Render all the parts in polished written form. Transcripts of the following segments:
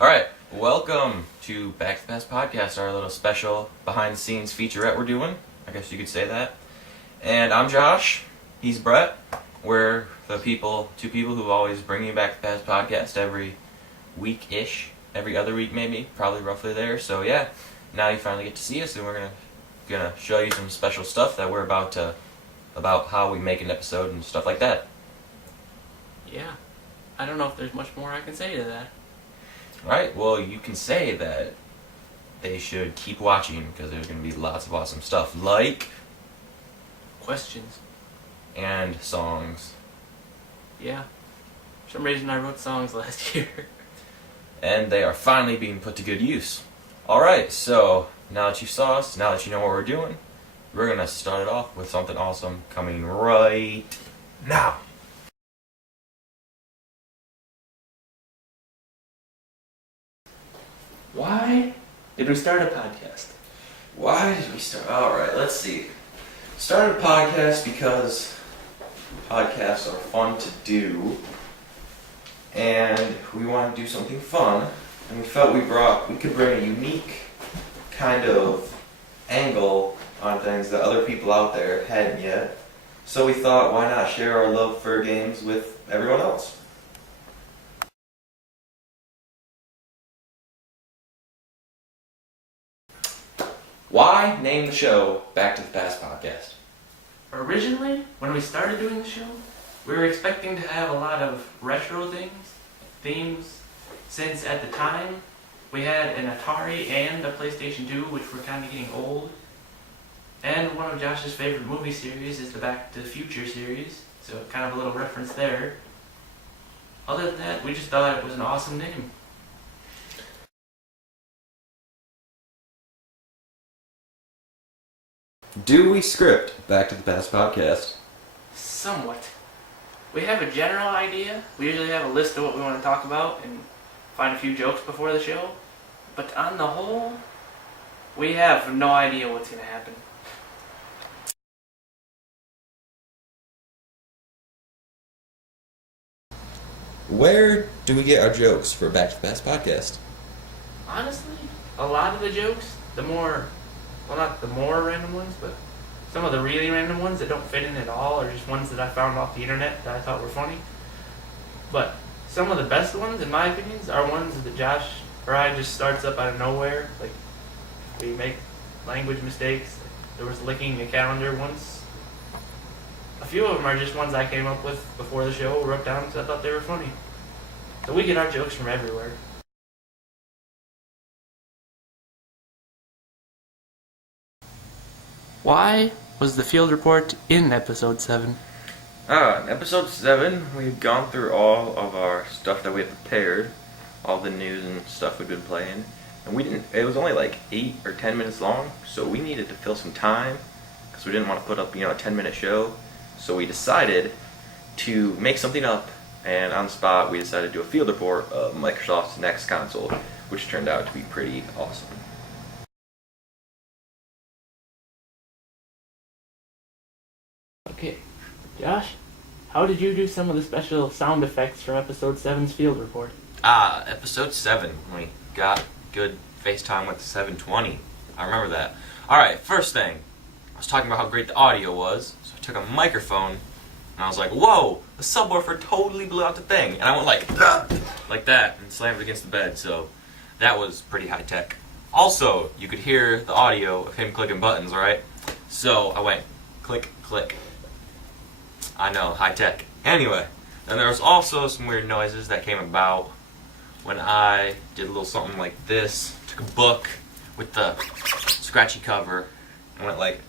Alright, welcome to Back to the Past Podcast, our little special behind the scenes featurette we're doing. I guess you could say that. And I'm Josh, he's Brett. We're the two people who always bring you Back to the Past Podcast every week-ish. Every other week maybe, probably roughly there. So yeah, now you finally get to see us and we're gonna show you some special stuff that we're about how we make an episode and stuff like that. Yeah. I don't know if there's much more I can say to that. Right, well, you can say that they should keep watching because there's going to be lots of awesome stuff like Questions. and songs. Yeah. For some reason I wrote songs last year. And they are finally being put to good use. Alright, so now that you saw us, now that you know what we're doing, we're going to start it off with something awesome coming right now. Why did we start a podcast? Why did we start? Alright, let's see. Started a podcast because podcasts are fun to do, and we want to do something fun, and we felt we could bring a unique kind of angle on things that other people out there hadn't yet. So we thought, why not share our love for games with everyone else? Why name the show Back to the Past Podcast? Originally, when we started doing the show, we were expecting to have a lot of retro themes, since at the time we had an Atari and a PlayStation 2, which were kind of getting old. And one of Josh's favorite movie series is the Back to the Future series, so kind of a little reference there. Other than that, we just thought it was an awesome name. Do we script Back to the Past Podcast? Somewhat. We have a general idea. We usually have a list of what we want to talk about and find a few jokes before the show. But on the whole, we have no idea what's going to happen. Where do we get our jokes for Back to the Past Podcast? Honestly, a lot of the jokes, not the more random ones, but some of the really random ones that don't fit in at all are just ones that I found off the internet that I thought were funny. But some of the best ones, in my opinions, are ones that Josh or I just starts up out of nowhere. Like, we make language mistakes. There was licking a calendar once. A few of them are just ones I came up with before the show, wrote down because I thought they were funny. So we get our jokes from everywhere. Why was the field report in episode 7? In episode 7, we had gone through all of our stuff that we had prepared, all the news and stuff we'd been playing, and it was only like 8 or 10 minutes long, so we needed to fill some time, because we didn't want to put up, a 10-minute show, so we decided to make something up, and on the spot, we decided to do a field report of Microsoft's next console, which turned out to be pretty awesome. Okay, Josh, how did you do some of the special sound effects from episode 7's field report? Episode 7, we got good FaceTime with the 720. I remember that. Alright, first thing, I was talking about how great the audio was, so I took a microphone, and I was like, whoa, the subwoofer totally blew out the thing, and I went like that, and slammed it against the bed, so that was pretty high tech. Also, you could hear the audio of him clicking buttons, right? So I went click, click. I know, high tech. Anyway, then there was also some weird noises that came about when I did a little something like this. Took a book with the scratchy cover and went like.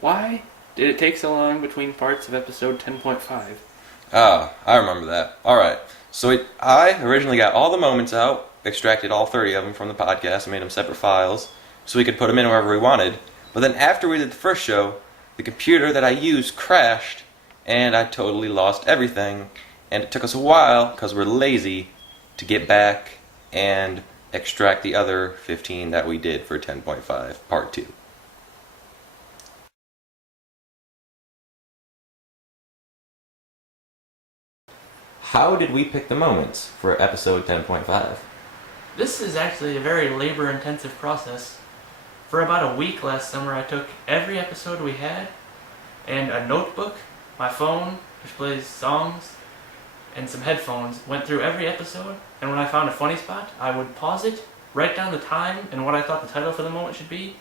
Why did it take so long between parts of episode 10.5? I remember that. Alright, so I originally got all the moments out, extracted all 30 of them from the podcast, and made them separate files, so we could put them in wherever we wanted. But then after we did the first show, the computer that I used crashed, and I totally lost everything, and it took us a while, because we're lazy, to get back and extract the other 15 that we did for 10.5 part 2. How did we pick the moments for episode 10.5? This is actually a very labor-intensive process. For about a week last summer, I took every episode we had and a notebook, my phone, which plays songs, and some headphones, went through every episode, and when I found a funny spot, I would pause it, write down the time and what I thought the title for the moment should be,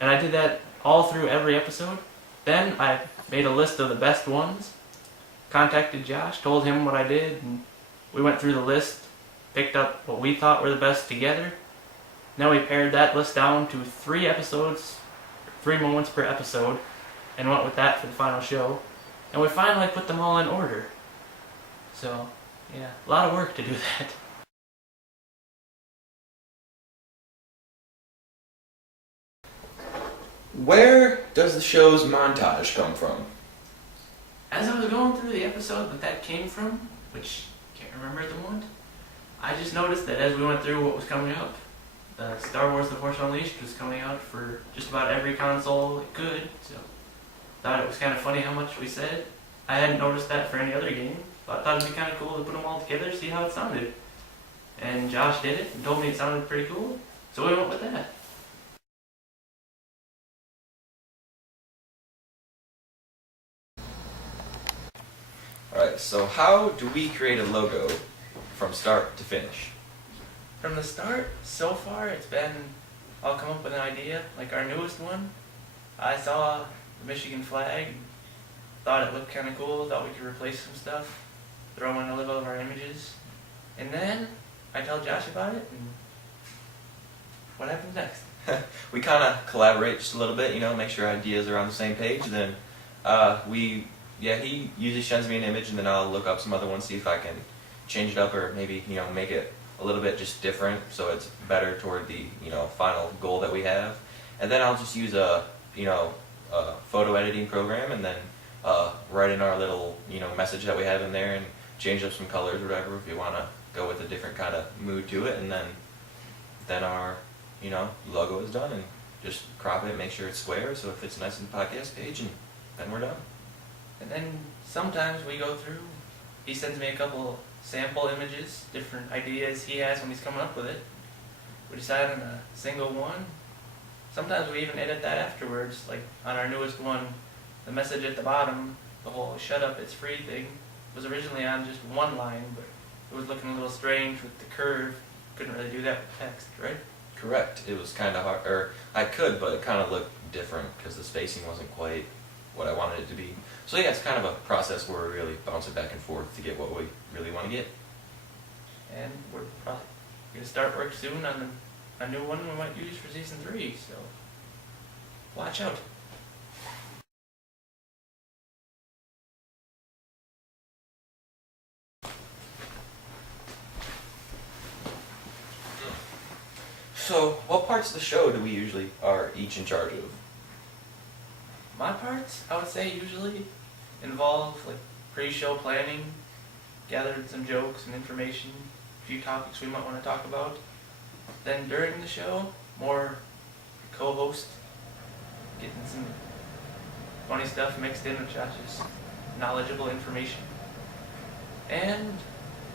and I did that all through every episode. Then I made a list of the best ones, contacted Josh, told him what I did, and we went through the list, picked up what we thought were the best together. Then we pared that list down to 3 episodes, 3 moments per episode, and went with that for the final show. And we finally put them all in order. So, yeah, a lot of work to do that. Where does the show's montage come from? As I was going through the episode that came from, which I can't remember at the moment, I just noticed that as we went through what was coming up, the Star Wars The Force Unleashed was coming out for just about every console it could, so thought it was kind of funny how much we said. I hadn't noticed that for any other game, but I thought it'd be kind of cool to put them all together, see how it sounded. And Josh did it and told me it sounded pretty cool, so we went with that. Alright, so how do we create a logo from start to finish? From the start, so far, it's been, I'll come up with an idea, like our newest one. I saw the Michigan flag, thought it looked kind of cool, thought we could replace some stuff, throw in a little of our images. And then I tell Josh about it, and what happens next? We kind of collaborate just a little bit, make sure ideas are on the same page. Then he usually sends me an image, and then I'll look up some other ones, see if I can change it up or maybe, make it a little bit just different so it's better toward the, final goal that we have. And then I'll just use a photo editing program and then write in our little, message that we have in there and change up some colors or whatever if you want to go with a different kind of mood to it. And then our, logo is done, and just crop it, make sure it's square so it fits nice in the podcast page, and then we're done. And then sometimes we go through, he sends me a couple sample images, different ideas he has when he's coming up with it. We decide on a single one. Sometimes we even edit that afterwards, like on our newest one, the message at the bottom, the whole "shut up, it's free" thing, was originally on just one line, but it was looking a little strange with the curve. Couldn't really do that with text, right? Correct. It was kind of hard, or I could, but it kind of looked different because the spacing wasn't quite what I wanted it to be. So yeah, it's kind of a process where we're really bouncing back and forth to get what we really want to get. And we're probably going to start work soon on a new one we might use for season 3, so watch out. So, what parts of the show do we usually are each in charge of? My parts, I would say, usually involve like pre-show planning, gathering some jokes and information, a few topics we might want to talk about. Then during the show, more co-host, getting some funny stuff mixed in with Josh's knowledgeable information. And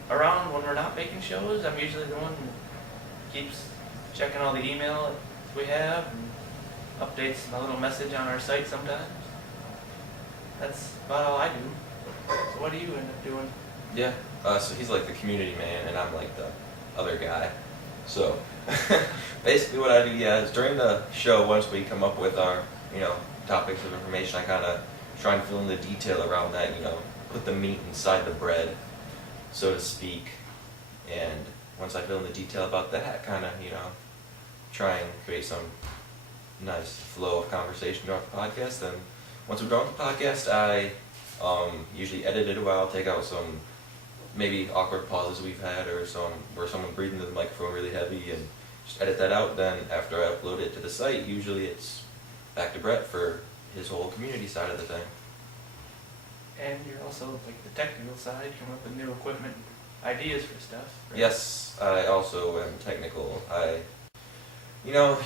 around when we're not making shows, I'm usually the one that keeps checking all the email we have and updates a little message on our site sometimes. That's about all I do. So what do you end up doing? Yeah, so he's like the community man, and I'm like the other guy. So, basically what I do, is during the show, once we come up with our, topics of information, I kind of try and fill in the detail around that, put the meat inside the bread, so to speak. And once I fill in the detail about that, kind of, try and create some nice flow of conversation throughout the podcast. Then once we're done with the podcast, I usually edit it a while, take out some maybe awkward pauses we've had or some where someone breathed into the microphone really heavy, and just edit that out. Then after I upload it to the site, usually it's back to Brett for his whole community side of the thing. And you're also like the technical side, coming up with new equipment, ideas for stuff. Right? Yes, I also am technical. I,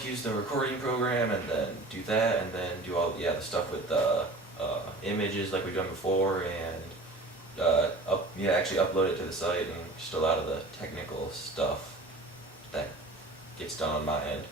use the recording program and then do that and then do all the stuff with the images like we've done before and actually upload it to the site and just a lot of the technical stuff that gets done on my end.